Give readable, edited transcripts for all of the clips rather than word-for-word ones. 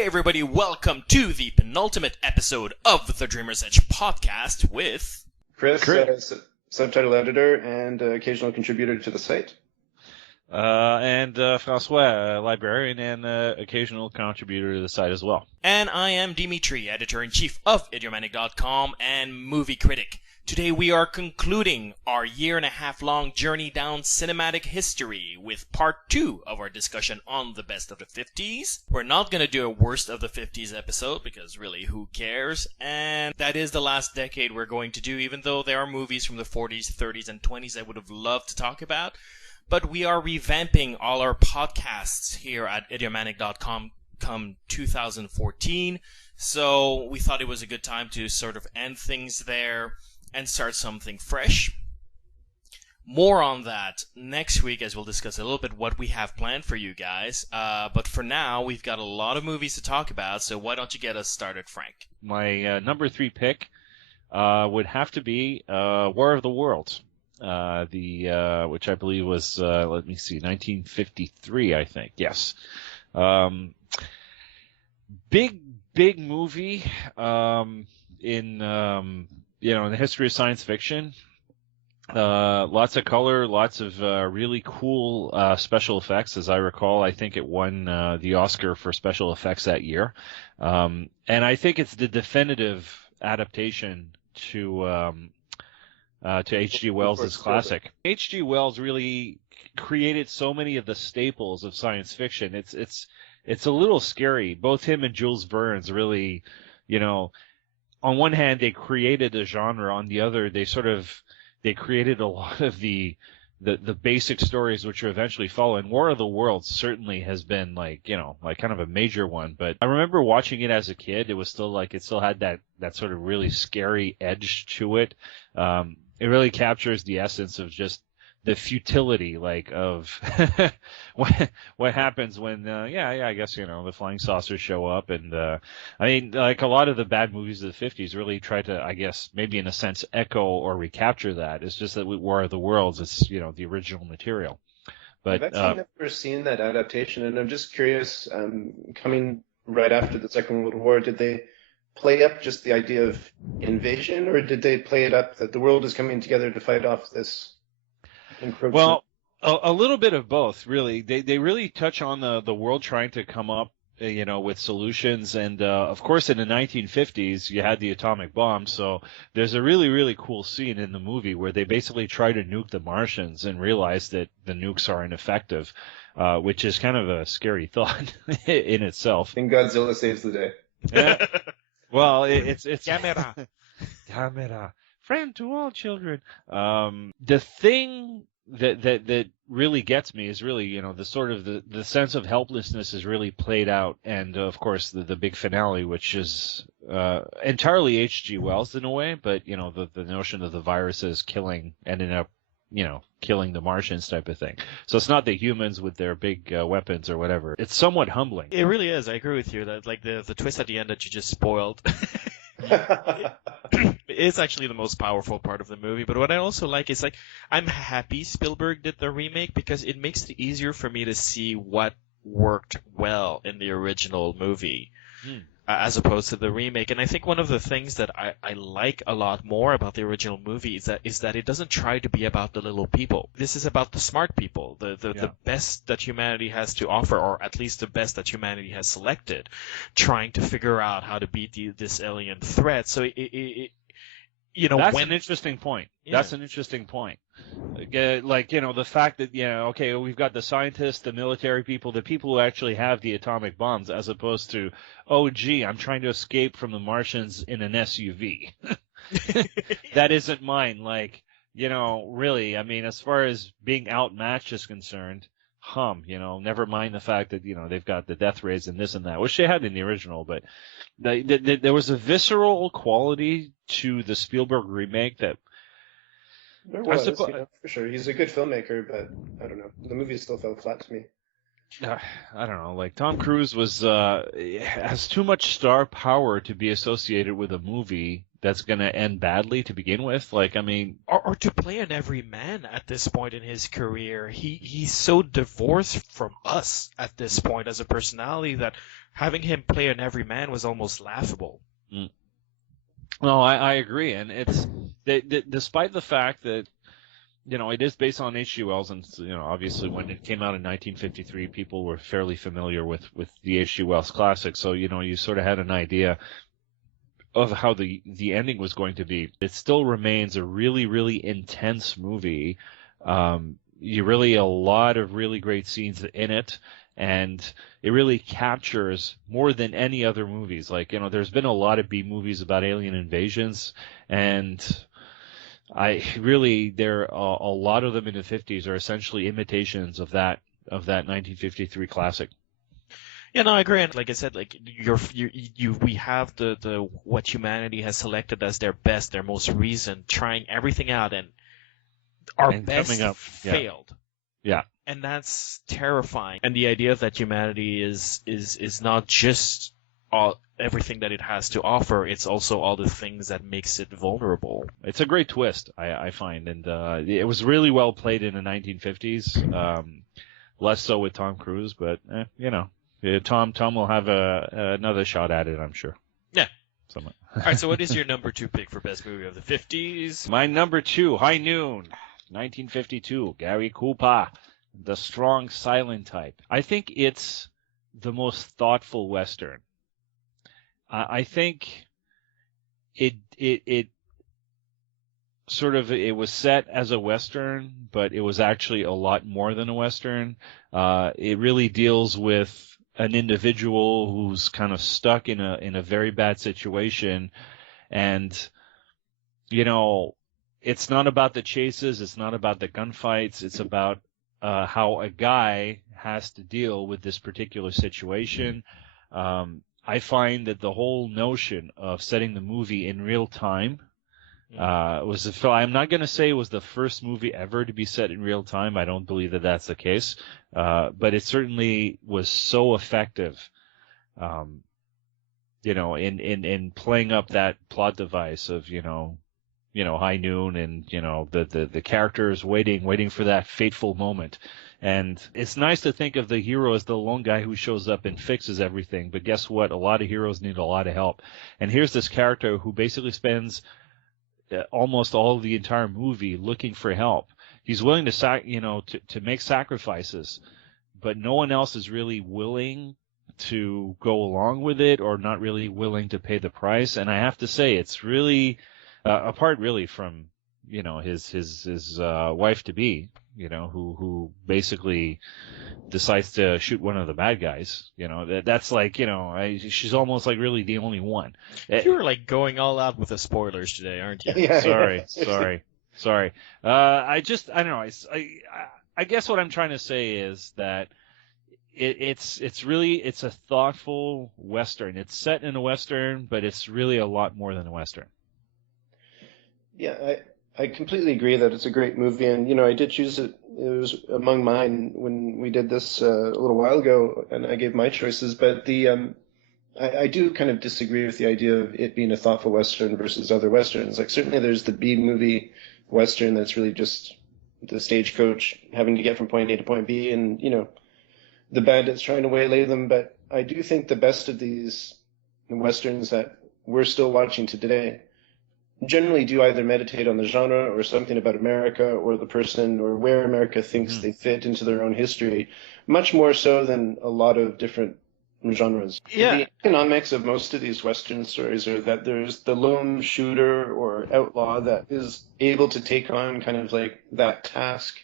Hey everybody, welcome to the penultimate episode of the Dreamer's Edge podcast with... Chris, subtitle editor and occasional contributor to the site. And François, librarian and occasional contributor to the site as well. And I am Dimitri, editor-in-chief of idiomatic.com and movie critic. Today we are concluding our year-and-a-half-long journey down cinematic history with part 2 of our discussion on the best of the 50s. We're not going to do a worst of the 50s episode because really who cares? And that is the last decade we're going to do, even though there are movies from the 40s, 30s, and 20s I would have loved to talk about. But we are revamping all our podcasts here at idiomatic.com come 2014. So we thought it was a good time to sort of end things there and start something fresh. More on that next week as we'll discuss a little bit what we have planned for you guys. But for now, we've got a lot of movies to talk about, so why don't you get us started, Frank? My number 3 pick would have to be War of the Worlds, which I believe was, 1953, I think. Yes. Big movie in the history of science fiction. Lots of color, lots of really cool special effects. As I recall, I think it won the Oscar for special effects that year. And I think it's the definitive adaptation to H.G. Wells' classic. H.G. Wells really created so many of the staples of science fiction. It's a little scary. Both him and Jules Verne's really, on one hand, they created a genre. On the other, they created a lot of the basic stories which are eventually following. War of the Worlds certainly has been kind of a major one. But I remember watching it as a kid. It was still it still had that sort of really scary edge to it. It really captures the essence of just the futility, of what happens when, I guess, the flying saucers show up. And, a lot of the bad movies of the 50s really try to, I guess, maybe in a sense, echo or recapture that. It's just that with War of the Worlds, it's, the original material. But I've never seen that adaptation, and I'm just curious, coming right after the Second World War, did they play up just the idea of invasion, or did they play it up that the world is coming together to fight off this encroachment? Well, a little bit of both, really. They really touch on the world trying to come up, with solutions. And, of course, in the 1950s, you had the atomic bomb. So there's a really, really cool scene in the movie where they basically try to nuke the Martians and realize that the nukes are ineffective, which is kind of a scary thought in itself. And Godzilla saves the day. Yeah. Well, it's Camera. Camera. Friend to all children. The thing that really gets me is really, the sort of the sense of helplessness is really played out. And of course the big finale, which is, entirely H.G. Wells in a way, but, the notion of the viruses ending up, killing the Martians type of thing. So it's not the humans with their big weapons or whatever. It's somewhat humbling. It really is. I agree with you that the twist at the end that you just spoiled is actually the most powerful part of the movie. But what I also like is I'm happy Spielberg did the remake because it makes it easier for me to see what worked well in the original movie. As opposed to the remake. And I think one of the things that I like a lot more about the original movie is that it doesn't try to be about the little people. This is about the smart people, the best that humanity has to offer, or at least the best that humanity has selected, trying to figure out how to beat this alien threat. So that's an interesting point. Yeah. That's an interesting point. The fact that, we've got the scientists, the military people, the people who actually have the atomic bombs, as opposed to, I'm trying to escape from the Martians in an SUV. That isn't mine. Really, as far as being outmatched is concerned, never mind the fact that, they've got the death rays and this and that, which they had in the original, but there was a visceral quality to the Spielberg remake that there was, for sure. He's a good filmmaker, but I don't know. The movie still fell flat to me. I don't know. Tom Cruise has too much star power to be associated with a movie that's going to end badly to begin with. Like, I mean, or to play an everyman at this point in his career. He's so divorced from us at this point as a personality that having him play an everyman was almost laughable. No, I agree, and it's despite the fact that it is based on H.G. Wells, and obviously when it came out in 1953, people were fairly familiar with the H.G. Wells classic, so you sort of had an idea of how the ending was going to be. It still remains a really, really intense movie. A lot of really great scenes in it, and it really captures more than any other movies. Like, there's been a lot of B movies about alien invasions, and there are a lot of them in the 50s are essentially imitations of that 1953 classic. Yeah, no, I agree. And like I said, like we have the what humanity has selected as their best, their most recent, trying everything out, and our best failed. Yeah. And that's terrifying. And the idea that humanity is not just everything that it has to offer, it's also all the things that makes it vulnerable. It's a great twist, I find, and it was really well played in the 1950s. Less so with Tom Cruise, but Tom will have another shot at it, I'm sure. Yeah. Somewhat. All right, so what is your number 2 pick for best movie of the 50s? My number 2, High Noon, 1952, Gary Cooper, The Strong Silent Type. I think it's the most thoughtful Western. I think it was set as a Western, but it was actually a lot more than a Western. It really deals with an individual who's kind of stuck in a very bad situation, and it's not about the chases, it's not about the gunfights, it's about how a guy has to deal with this particular situation. I find that the whole notion of setting the movie in real time I'm not going to say it was the first movie ever to be set in real time. I don't believe that that's the case. But it certainly was so effective, in playing up that plot device of, High Noon and, the characters waiting for that fateful moment. And it's nice to think of the hero as the lone guy who shows up and fixes everything. But guess what? A lot of heroes need a lot of help. And here's this character who basically spends almost all of the entire movie looking for help. He's willing to make sacrifices, but no one else is really willing to go along with it or not really willing to pay the price. And I have to say, it's really apart really from his wife to be, who basically decides to shoot one of the bad guys. That's like, she's almost like really the only one. You were like going all out with the spoilers today, aren't you? Yeah, sorry. I don't know. I guess what I'm trying to say is that it's a thoughtful Western. It's set in a Western, but it's really a lot more than a Western. Yeah, I completely agree that it's a great movie, and I did choose it. It was among mine when we did this a little while ago, and I gave my choices. But I do kind of disagree with the idea of it being a thoughtful Western versus other Westerns. Like, certainly there's the B movie Western that's really just the stagecoach having to get from point A to point B, and the bandits trying to waylay them. But I do think the best of these Westerns that we're still watching today generally do either meditate on the genre or something about America or the person or where America thinks they fit into their own history, much more so than a lot of different genres. Yeah. The economics of most of these Western stories are that there's the lone shooter or outlaw that is able to take on kind of like that task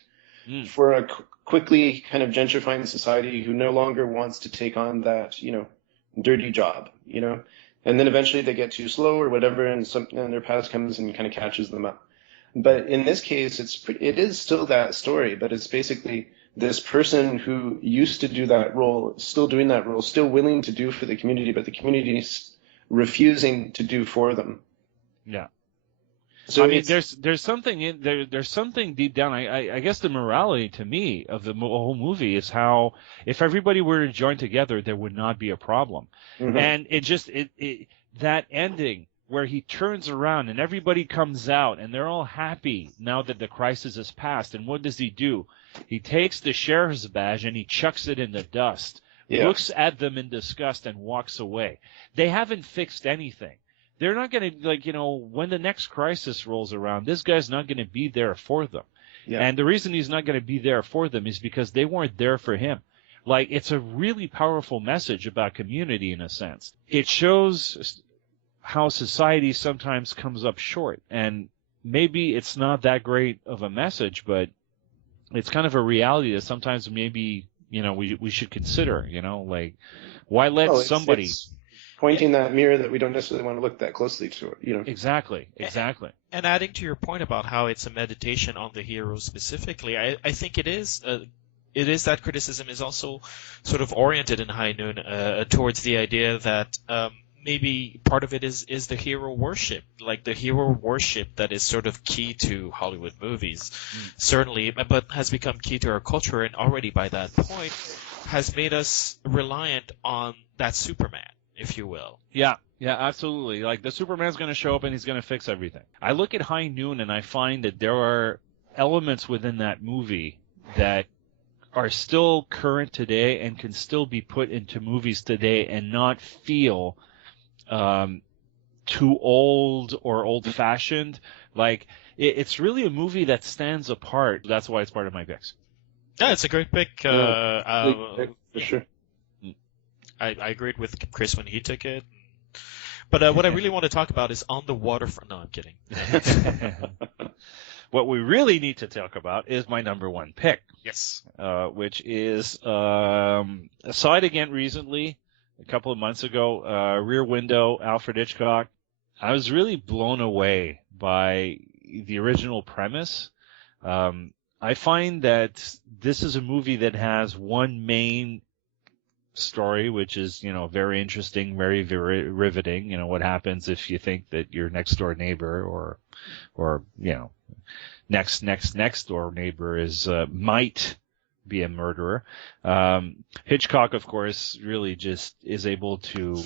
for a quickly kind of gentrifying society who no longer wants to take on that, dirty job, and then eventually they get too slow or whatever, and their past comes and kind of catches them up. But in this case, it is still that story, but it's basically this person who used to do that role, still doing that role, still willing to do for the community, but the community is refusing to do for them. Yeah. So I mean, there's something in there. There's something deep down. I guess the morality to me of the whole movie is how if everybody were to join together, there would not be a problem. Mm-hmm. And that ending where he turns around and everybody comes out and they're all happy now that the crisis is past. And what does he do? He takes the sheriff's badge and he chucks it in the dust, looks at them in disgust, and walks away. They haven't fixed anything. They're not going to, when the next crisis rolls around, this guy's not going to be there for them. Yeah. And the reason he's not going to be there for them is because they weren't there for him. Like, it's a really powerful message about community in a sense. It shows how society sometimes comes up short. And maybe it's not that great of a message, but it's kind of a reality that sometimes maybe, we should consider, like, why let somebody... It's pointing that mirror that we don't necessarily want to look that closely to, Exactly. And adding to your point about how it's a meditation on the hero specifically, I think it is that criticism is also sort of oriented in High Noon towards the idea that maybe part of it is the hero worship, like the hero worship that is sort of key to Hollywood movies, certainly, but has become key to our culture, and already by that point has made us reliant on that Superman, if you will. Yeah, absolutely. Like, the Superman's going to show up and he's going to fix everything. I look at High Noon and I find that there are elements within that movie that are still current today and can still be put into movies today and not feel too old or old-fashioned. Like, it's really a movie that stands apart. That's why it's part of my picks. Yeah, it's a great pick. For sure. I agreed with Chris when he took it. But what I really want to talk about is On the Waterfront. No, I'm kidding. What we really need to talk about is my number one pick. Yes. Which is, I saw it again recently, a couple of months ago, Rear Window, Alfred Hitchcock. I was really blown away by the original premise. I find that this is a movie that has one main story, which is, very interesting, very, very riveting. What happens if you think that your next door neighbor or next door neighbor might be a murderer. Hitchcock, of course, really just is able to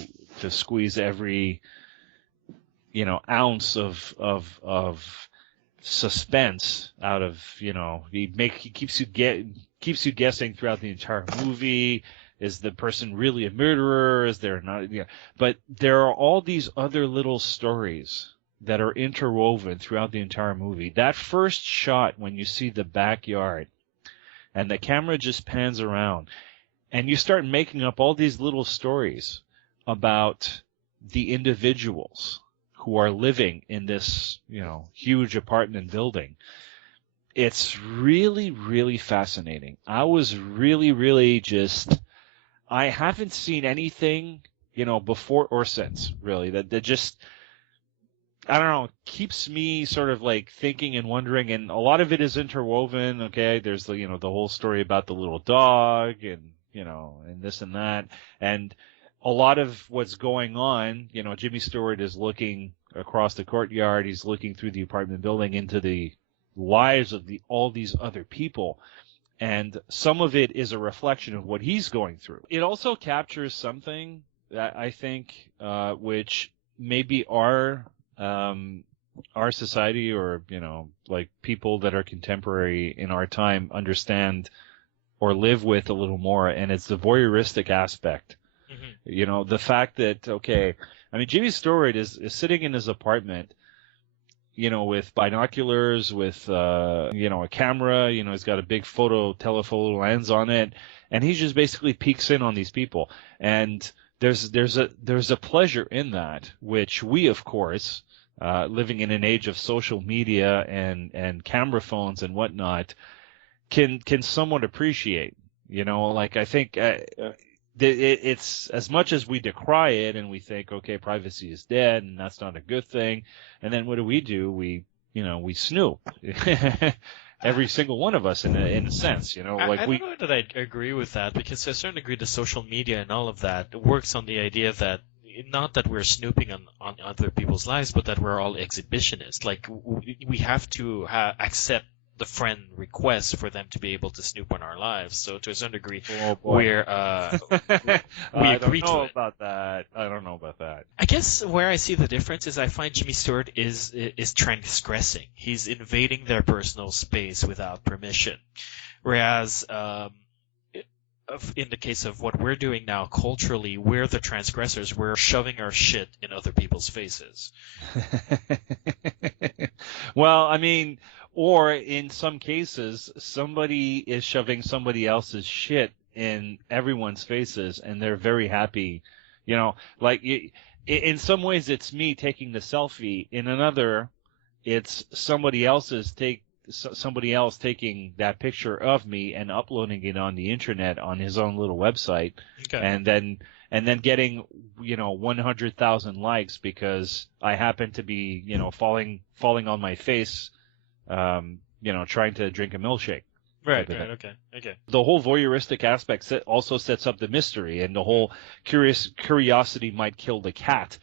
squeeze every, ounce of suspense out of, he keeps you guessing throughout the entire movie. Is the person really a murderer? Is there not? Yeah. But there are all these other little stories that are interwoven throughout the entire movie. That first shot when you see the backyard and the camera just pans around and you start making up all these little stories about the individuals who are living in this, huge apartment building. It's really, really fascinating. I was really, really I haven't seen anything, before or since, really, that just, I don't know, keeps me sort of like thinking and wondering, and a lot of it is interwoven, okay? There's the whole story about the little dog and, and this and that. And a lot of what's going on, Jimmy Stewart is looking across the courtyard. He's looking through the apartment building into the lives of all these other people. And some of it is a reflection of what he's going through. It also captures something that I think, which maybe our society or, like people that are contemporary in our time understand or live with a little more. And it's the voyeuristic aspect. Mm-hmm. The fact that, Jimmy Stewart is sitting in his apartment, with binoculars, with, a camera, he's got a big telephoto lens on it, and he just basically peeks in on these people. And there's a pleasure in that, which we, of course, living in an age of social media and camera phones and whatnot, can somewhat appreciate. I think, it's as much as we decry it and we think, okay, privacy is dead and that's not a good thing. And then what do? We snoop. Every single one of us in a sense, I don't know that I agree with that, because to a certain degree the social media and all of that works on the idea that not that we're snooping on other people's lives, but that we're all exhibitionists. Like, we have to accept the friend requests for them to be able to snoop on our lives. So to a certain degree, Oh, boy. we I agree don't know to it. about that. I don't know about that. I guess where I see the difference is I find Jimmy Stewart is transgressing. He's invading their personal space without permission, whereas in the case of what we're doing now culturally, we're the transgressors. We're shoving our shit in other people's faces. Well, I mean, or in some cases, somebody is shoving somebody else's shit in everyone's faces, and they're very happy. You know, like in some ways, it's me taking the selfie. In another, it's somebody else taking that picture of me and uploading it on the internet on his own little website, Okay. and then getting 100,000 likes because I happen to be falling on my face, trying to drink a milkshake. Right. Okay. The whole voyeuristic aspect also sets up the mystery, and the whole curiosity might kill the cat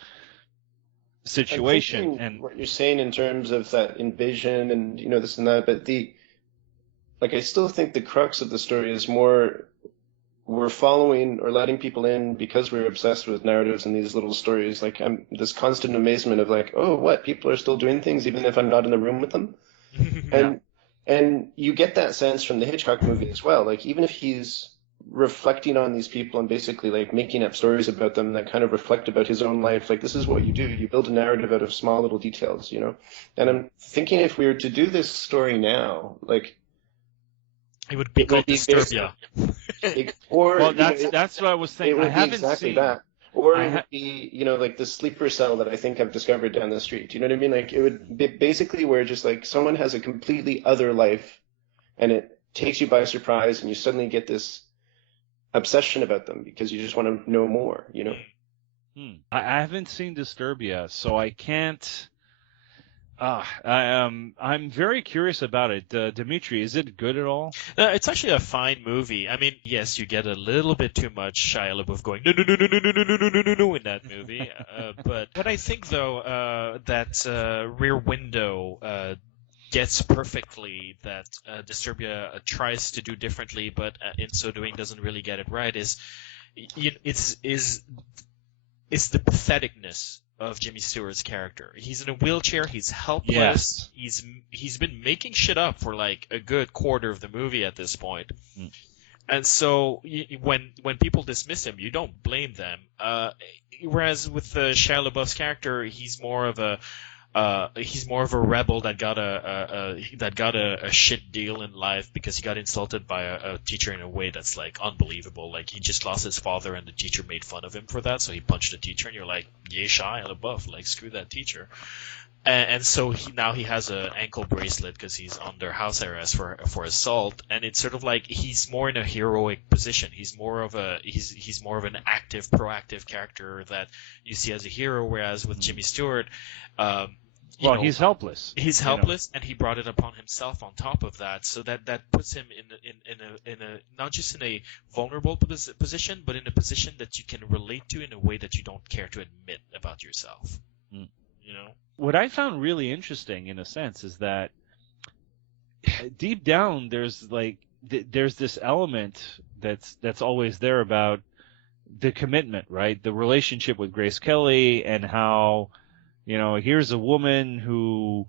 situation. I'm thinking And what you're saying in terms of that invasion and this and that, but I still think the crux of the story is more we're following or letting people in because we're obsessed with narratives and these little stories. Like I'm this constant amazement of like, oh, what, people are still doing things even if I'm not in the room with them. And you get that sense from the Hitchcock movie as well. Like even if he's reflecting on these people and basically like making up stories about them that kind of reflect about his own life, like this is what you do. You build a narrative out of small little details, And I'm thinking if we were to do this story now, like it would be called Disturbia. Or that's what I was thinking. It would I haven't be exactly seen that. Or it would be, like the sleeper cell that I think I've discovered down the street. You know what I mean? Like it would be basically where just like someone has a completely other life and it takes you by surprise and you suddenly get this obsession about them because you just want to know more, I haven't seen Disturbia, so I can't. I'm very curious about it. Dimitri, is it good at all? It's actually a fine movie. I mean, yes, you get a little bit too much Shia LaBeouf going no in that movie. But I think though that Rear Window gets perfectly that Disturbia tries to do differently, but in so doing doesn't really get it right. It's the patheticness of Jimmy Stewart's character. He's in a wheelchair. He's helpless. Yes. He's been making shit up for like a good quarter of the movie at this point. And so when people dismiss him, you don't blame them. Whereas with Shia LaBeouf's character, he's more of a rebel that got a shit deal in life because he got insulted by a teacher in a way that's like unbelievable. Like he just lost his father and the teacher made fun of him for that, so he punched the teacher, and you're like, yay, Shia LaBeouf, like screw that teacher. And so now he has an ankle bracelet because he's under house arrest for assault, and it's sort of like he's more in a heroic position. He's more of an active, proactive character that you see as a hero, whereas with Jimmy Stewart, he's helpless. He's helpless, and he brought it upon himself on top of that. So that puts him in a not just in a vulnerable position, but in a position that you can relate to in a way that you don't care to admit about yourself. What I found really interesting, in a sense, is that deep down there's this element that's always there about the commitment, right? The relationship with Grace Kelly and how. Here's a woman who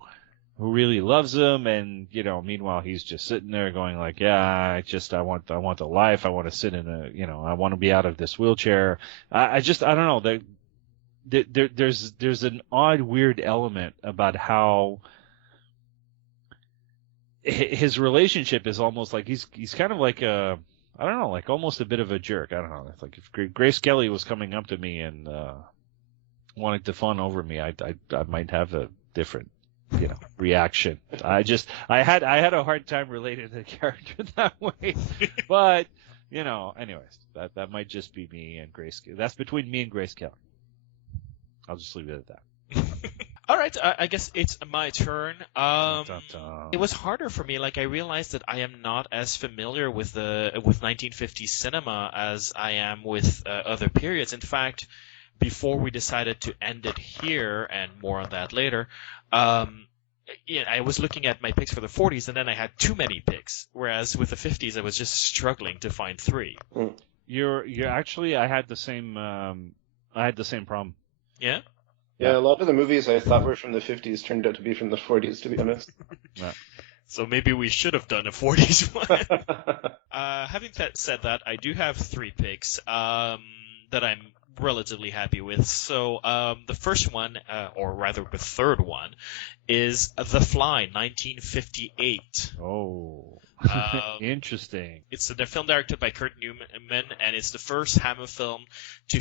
really loves him, and meanwhile he's just sitting there going like, yeah, I want the life. I want to sit in I want to be out of this wheelchair. I don't know. There's an odd, weird element about how his relationship is almost like he's kind of like I don't know, like almost a bit of a jerk. I don't know. It's like if Grace Kelly was coming up to me and wanting to fawn over me, I might have a different, reaction. I had a hard time relating to the character that way, but anyways, that might just be me and Grace. That's between me and Grace Kelly. I'll just leave it at that. All right, I guess it's my turn. Dun, dun, dun. It was harder for me. Like I realized that I am not as familiar with 1950s cinema as I am with other periods. In fact, before we decided to end it here, and more on that later, I was looking at my picks for the 40s, and then I had too many picks. Whereas with the 50s, I was just struggling to find 3. You're actually, I had the same problem. Yeah. Yeah, a lot of the movies I thought were from the 50s turned out to be from the 40s, to be honest. Yeah. So maybe we should have done a 40s one. Having said that, I do have 3 picks that I'm relatively happy with. So the first one, or rather the third one, is The Fly, 1958. Oh, interesting. It's a film directed by Kurt Newman, and it's the first Hammer film to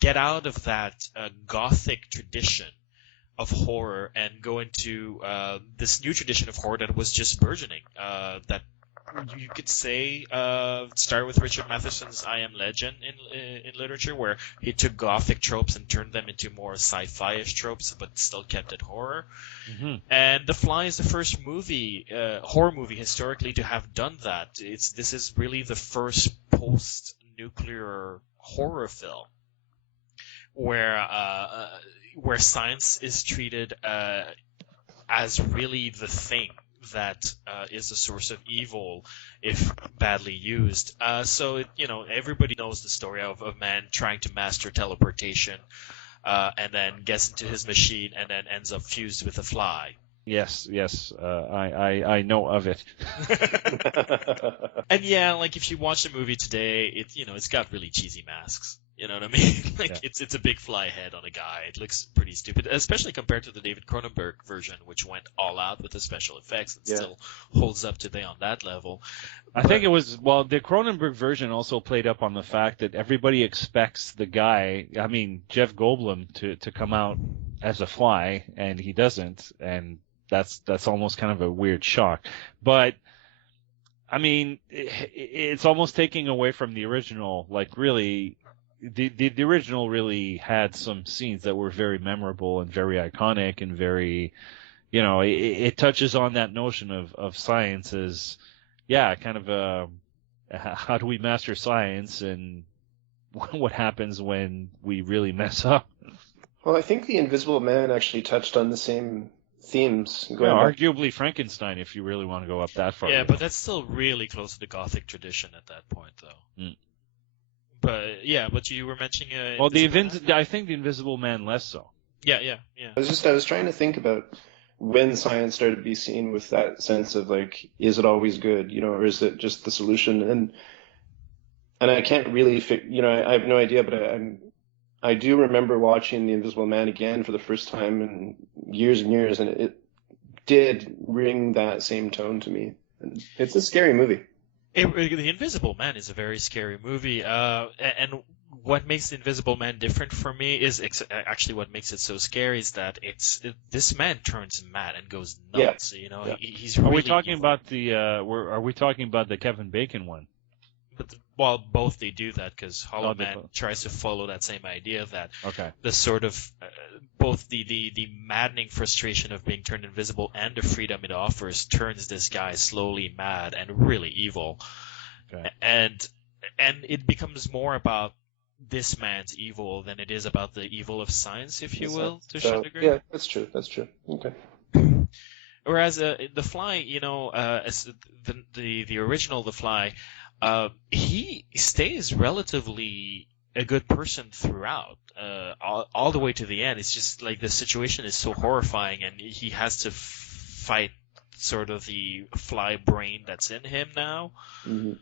get out of that gothic tradition of horror and go into this new tradition of horror that was just burgeoning. That you could say started with Richard Matheson's I Am Legend in literature, where he took gothic tropes and turned them into more sci-fi-ish tropes, but still kept it horror. Mm-hmm. And The Fly is the first horror movie historically to have done that. This is really the first post-nuclear horror film where science is treated as really the thing that is a source of evil if badly used. So everybody knows the story of a man trying to master teleportation and then gets into his machine and then ends up fused with a fly. Yes, I know of it. And yeah, like if you watch the movie today, it's got really cheesy masks. You know what I mean? It's a big fly head on a guy. It looks pretty stupid, especially compared to the David Cronenberg version, which went all out with the special effects and still holds up today on that level. I think it was, the Cronenberg version also played up on the fact that everybody expects the guy, Jeff Goldblum, to come out as a fly, and he doesn't, and that's almost kind of a weird shock. But it's almost taking away from the original. Like really, the original really had some scenes that were very memorable and very iconic and very, it touches on that notion of science as, kind of how do we master science and what happens when we really mess up. Well, I think The Invisible Man actually touched on the same themes. Arguably Frankenstein, if you really want to go up that far. Yeah, but that's still really close to the Gothic tradition at that point, though. Mm. But you were mentioning. I think The Invisible Man less so. Yeah. I was trying to think about when science started to be seen with that sense of like, is it always good, or is it just the solution? And I can't really I have no idea, but I do remember watching The Invisible Man again for the first time in years and years, and it did ring that same tone to me. And it's a scary movie. The Invisible Man is a very scary movie, and what makes The Invisible Man different for me is actually what makes it so scary is that this man turns mad and goes nuts. Yeah. He's really. Are we talking about Are we talking about the Kevin Bacon one? But both they do that because Hollow Man tries to follow that same idea that the sort of both the maddening frustration of being turned invisible and the freedom it offers turns this guy slowly mad and really evil, and it becomes more about this man's evil than it is about the evil of science, if you will, to some degree. Yeah, that's true. Okay. Whereas The Fly, as the original The Fly. He stays relatively a good person throughout, all the way to the end. It's just like the situation is so horrifying, and he has to fight sort of the fly brain that's in him now. Mm-hmm.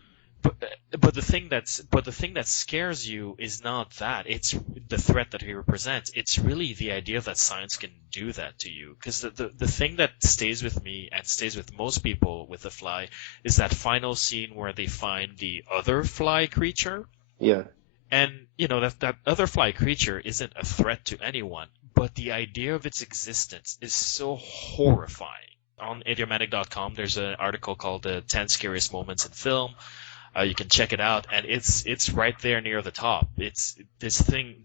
But the thing that scares you is not that. It's the threat that he represents. It's really the idea that science can do that to you. Because the thing that stays with me and stays with most people with The Fly is that final scene where they find the other fly creature. Yeah. And, that other fly creature isn't a threat to anyone, but the idea of its existence is so horrifying. On idiomatic.com, there's an article called The 10 Scariest Moments in Film. You can check it out, and it's right there near the top. This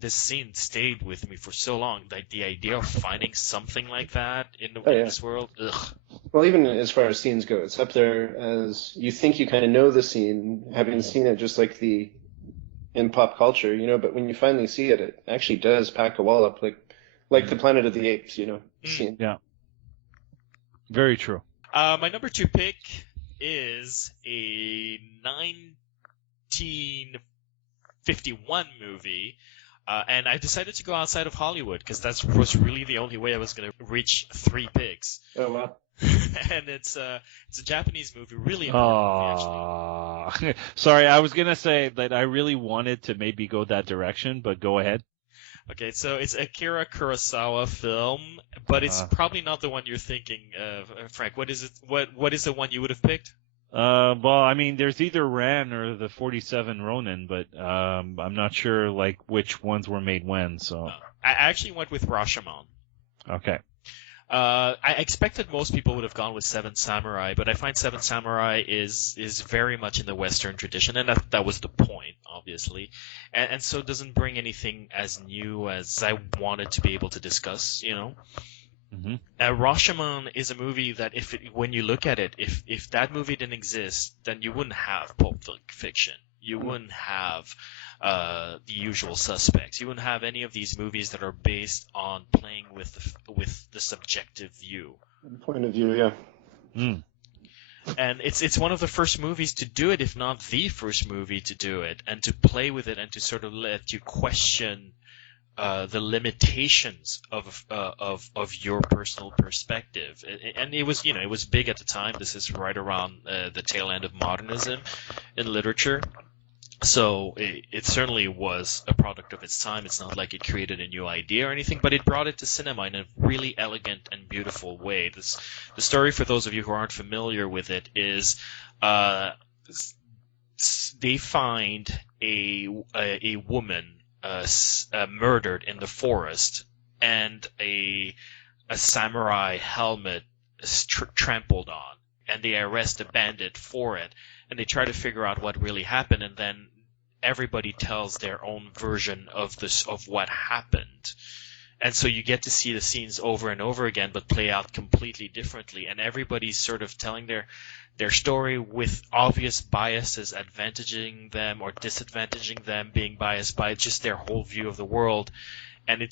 scene stayed with me for so long. Like the idea of finding something like that in this world. Ugh. Well, even as far as scenes go, it's up there as you think you kind of know the scene, having seen it just like in pop culture, But when you finally see it, it actually does pack a wall up, like the Planet of the Apes, scene. Yeah. Very true. My number 2 pick is a 1951 movie. And I decided to go outside of Hollywood because that was really the only way I was going to reach 3 picks. Oh, wow. And it's a Japanese movie, really important movie, actually. Sorry, I was going to say that I really wanted to maybe go that direction, but go ahead. Okay, so it's Akira Kurosawa film, but it's probably not the one you're thinking of, Frank. What is it? What is the one you would have picked? Well, I mean, there's either Ran or the 47 Ronin, but I'm not sure like which ones were made when. So I actually went with Rashomon. Okay. I expected most people would have gone with Seven Samurai, but I find Seven Samurai is very much in the Western tradition, and that was the point, obviously, and so it doesn't bring anything as new as I wanted to be able to discuss, you know. Mm-hmm. Rashomon is a movie that when you look at it, if that movie didn't exist, then you wouldn't have Pulp Fiction. You wouldn't have The Usual Suspects. You wouldn't have any of these movies that are based on playing with the subjective view. Point of view, yeah. Mm. And it's one of the first movies to do it, if not the first movie to do it, and to play with it and to sort of let you question the limitations of your personal perspective. And it was big at the time. This is right around the tail end of modernism in literature. So it certainly was a product of its time. It's not like it created a new idea or anything, but it brought it to cinema in a really elegant and beautiful way. The story, for those of you who aren't familiar with it, is they find a woman murdered in the forest, and a samurai helmet is trampled on, and they arrest the bandit for it. And they try to figure out what really happened, and then everybody tells their own version of what happened. And so you get to see the scenes over and over again, but play out completely differently. And everybody's sort of telling their story with obvious biases, advantaging them or disadvantaging them, being biased by just their whole view of the world. And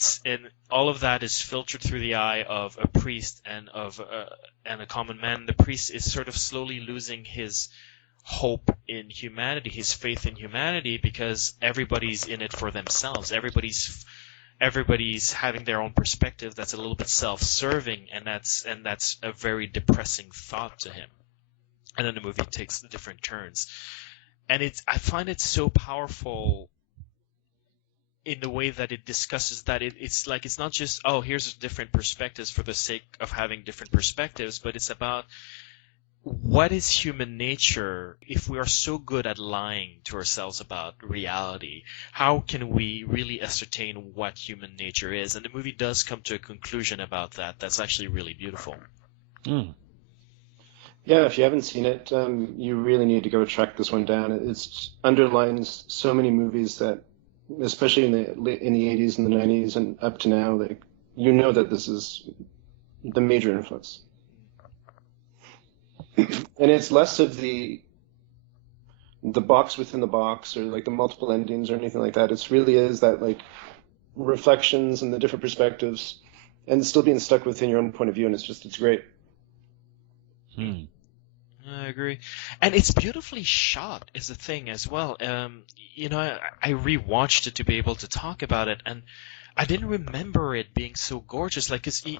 all of that is filtered through the eye of a priest and a common man. The priest is sort of slowly losing his hope in humanity, his faith in humanity, because everybody's in it for themselves. Everybody's having their own perspective that's a little bit self-serving, and that's a very depressing thought to him. And then the movie takes different turns, and I find it so powerful in the way that it discusses that. It's like, it's not just, oh, here's different perspectives for the sake of having different perspectives, but it's about what is human nature. If we are so good at lying to ourselves about reality, how can we really ascertain what human nature is? And the movie does come to a conclusion about that. That's actually really beautiful. Mm. Yeah, if you haven't seen it, you really need to go track this one down. It underlines so many movies that, especially in the 80s and the 90s and up to now, that that this is the major influence. And it's less of the box within the box, or like the multiple endings or anything like that. It really is that like reflections and the different perspectives, and still being stuck within your own point of view. And it's great. I agree, and it's beautifully shot is the thing as well. I rewatched it to be able to talk about it, and I didn't remember it being so gorgeous. Like, if you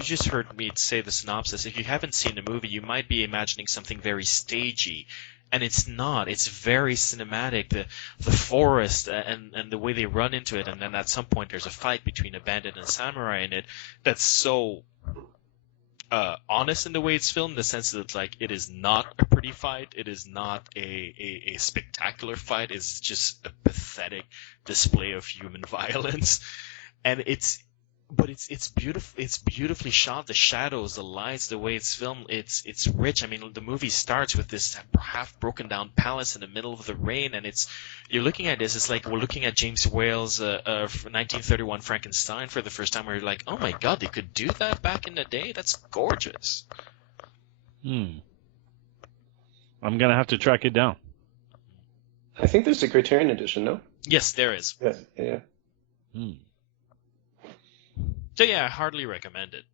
just heard me say the synopsis, if you haven't seen the movie, you might be imagining something very stagey, and it's not. It's very cinematic. The forest and the way they run into it, and then at some point there's a fight between a bandit and a samurai in it. That's so honest in the way it's filmed, in the sense that like it is not a pretty fight, it is not a spectacular fight, it's just a pathetic display of human violence, and it's beautiful. It's beautifully shot. The shadows, the lights, the way it's filmed, it's rich. I mean, the movie starts with this half broken down palace in the middle of the rain, and you're looking at this. It's like we're looking at James Whale's 1931 Frankenstein for the first time, where you're like, oh my god, they could do that back in the day. That's gorgeous. I'm gonna have to track it down. I think there's a Criterion edition, no? Yes, there is. Yeah. So yeah, I hardly recommend it.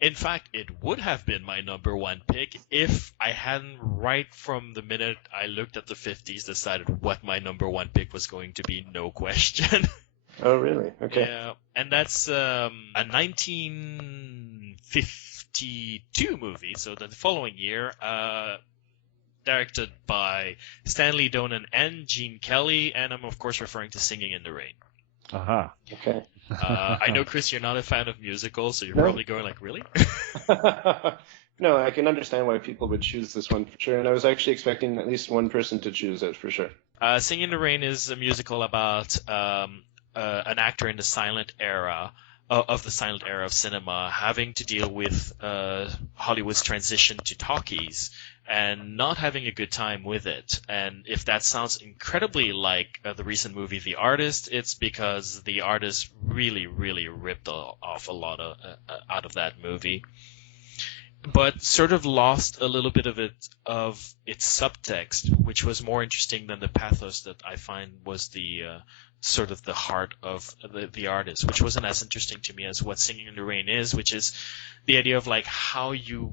In fact, it would have been my number one pick if I hadn't, right from the minute I looked at the 50s, decided what my number one pick was going to be, no question. Oh, really? Okay. Yeah, and that's a 1952 movie, so the following year, directed by Stanley Donen and Gene Kelly, and I'm of course referring to Singing in the Rain. Aha. Okay. I know, Chris, you're not a fan of musicals, so you're No. probably going like, really? No, I can understand why people would choose this one for sure, and I was actually expecting at least one person to choose it for sure. Singing in the Rain is a musical about an actor in the silent era of the silent era of cinema having to deal with Hollywood's transition to talkies and not having a good time with it. And if that sounds incredibly like the recent movie The Artist, it's because The Artist really, really ripped off a lot out of that movie, but sort of lost a little bit of its subtext, which was more interesting than the pathos that I find was the sort of the heart of the Artist, which wasn't as interesting to me as what Singing in the Rain is, which is the idea of like how you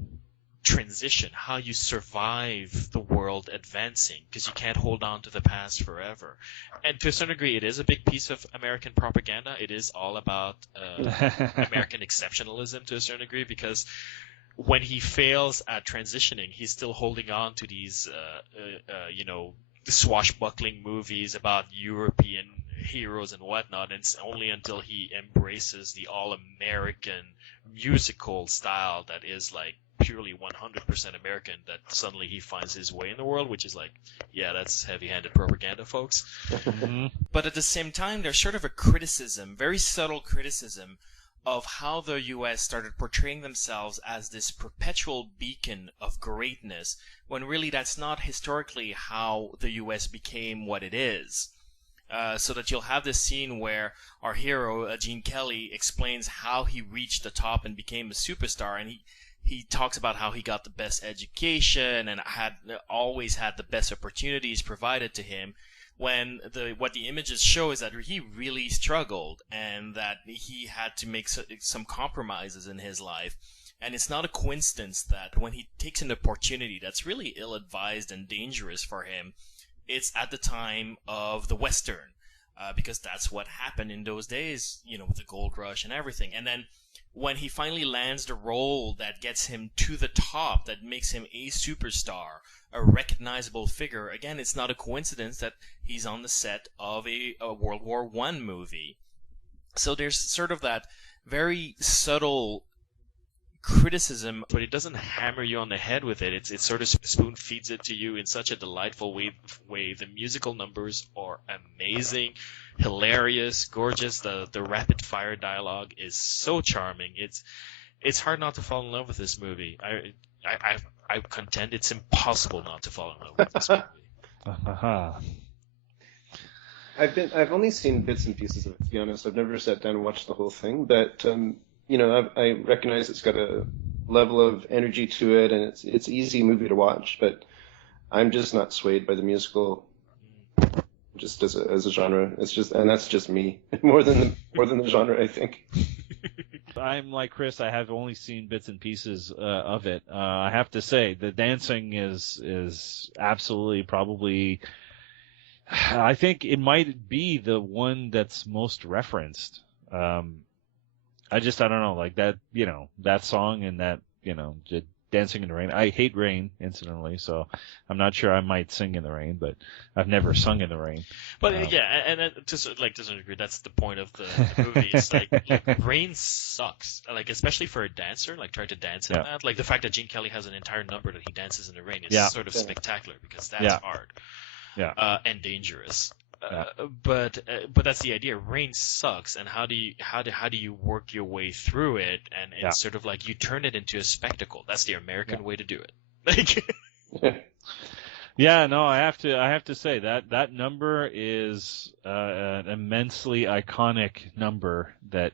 transition, how you survive the world advancing, because you can't hold on to the past forever. And to a certain degree, it is a big piece of American propaganda. It is all about American exceptionalism to a certain degree, because when he fails at transitioning, he's still holding on to these, swashbuckling movies about European heroes and whatnot, and it's only until he embraces the all-American musical style that is like purely 100% American that suddenly he finds his way in the world, which is like, yeah, that's heavy-handed propaganda, folks. But at the same time, there's sort of a criticism, very subtle criticism, of how the U.S. started portraying themselves as this perpetual beacon of greatness, when really that's not historically how the U.S. became what it is. So that you'll have this scene where our hero, Gene Kelly, explains how he reached the top and became a superstar, and he talks about how he got the best education and always had the best opportunities provided to him, when what the images show is that he really struggled and that he had to make some compromises in his life. And it's not a coincidence that when he takes an opportunity that's really ill-advised and dangerous for him, it's at the time of the Western, because that's what happened in those days, with the gold rush and everything. And then when he finally lands the role that gets him to the top, that makes him a superstar, a recognizable figure, again, it's not a coincidence that he's on the set of a World War I movie. So there's sort of that very subtle criticism, but it doesn't hammer you on the head with it. It sort of spoon feeds it to you in such a delightful way. The musical numbers are amazing, hilarious, gorgeous. The rapid fire dialogue is so charming. It's hard not to fall in love with this movie. I contend it's impossible not to fall in love with this movie. I've only seen bits and pieces of it, to be honest. I've never sat down and watched the whole thing, but I recognize it's got a level of energy to it, and it's easy movie to watch. But I'm just not swayed by the musical, just as a genre. It's just, and that's just me more than the genre, I think. I'm like Chris. I have only seen bits and pieces of it. I have to say the dancing is absolutely probably. I think it might be the one that's most referenced. I don't know, like that, that song and that, just Dancing in the Rain. I hate rain, incidentally, so I'm not sure I might sing in the rain, but I've never sung in the rain. But yeah, and to some degree, that's the point of the movie. It's like rain sucks, like especially for a dancer, like trying to dance in that. Like the fact that Gene Kelly has an entire number that he dances in the rain is sort of spectacular, because that's hard, and dangerous. But that's the idea. Rain sucks, and how do you work your way through it? And it's sort of like you turn it into a spectacle. That's the American way to do it. Yeah, no, I have to say that number is an immensely iconic number that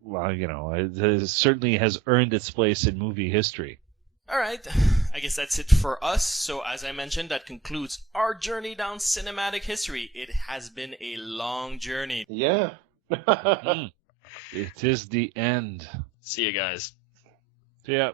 well, it certainly has earned its place in movie history. All right, I guess that's it for us. So as I mentioned, that concludes our journey down cinematic history. It has been a long journey. Yeah. It is the end. See you guys. Yeah.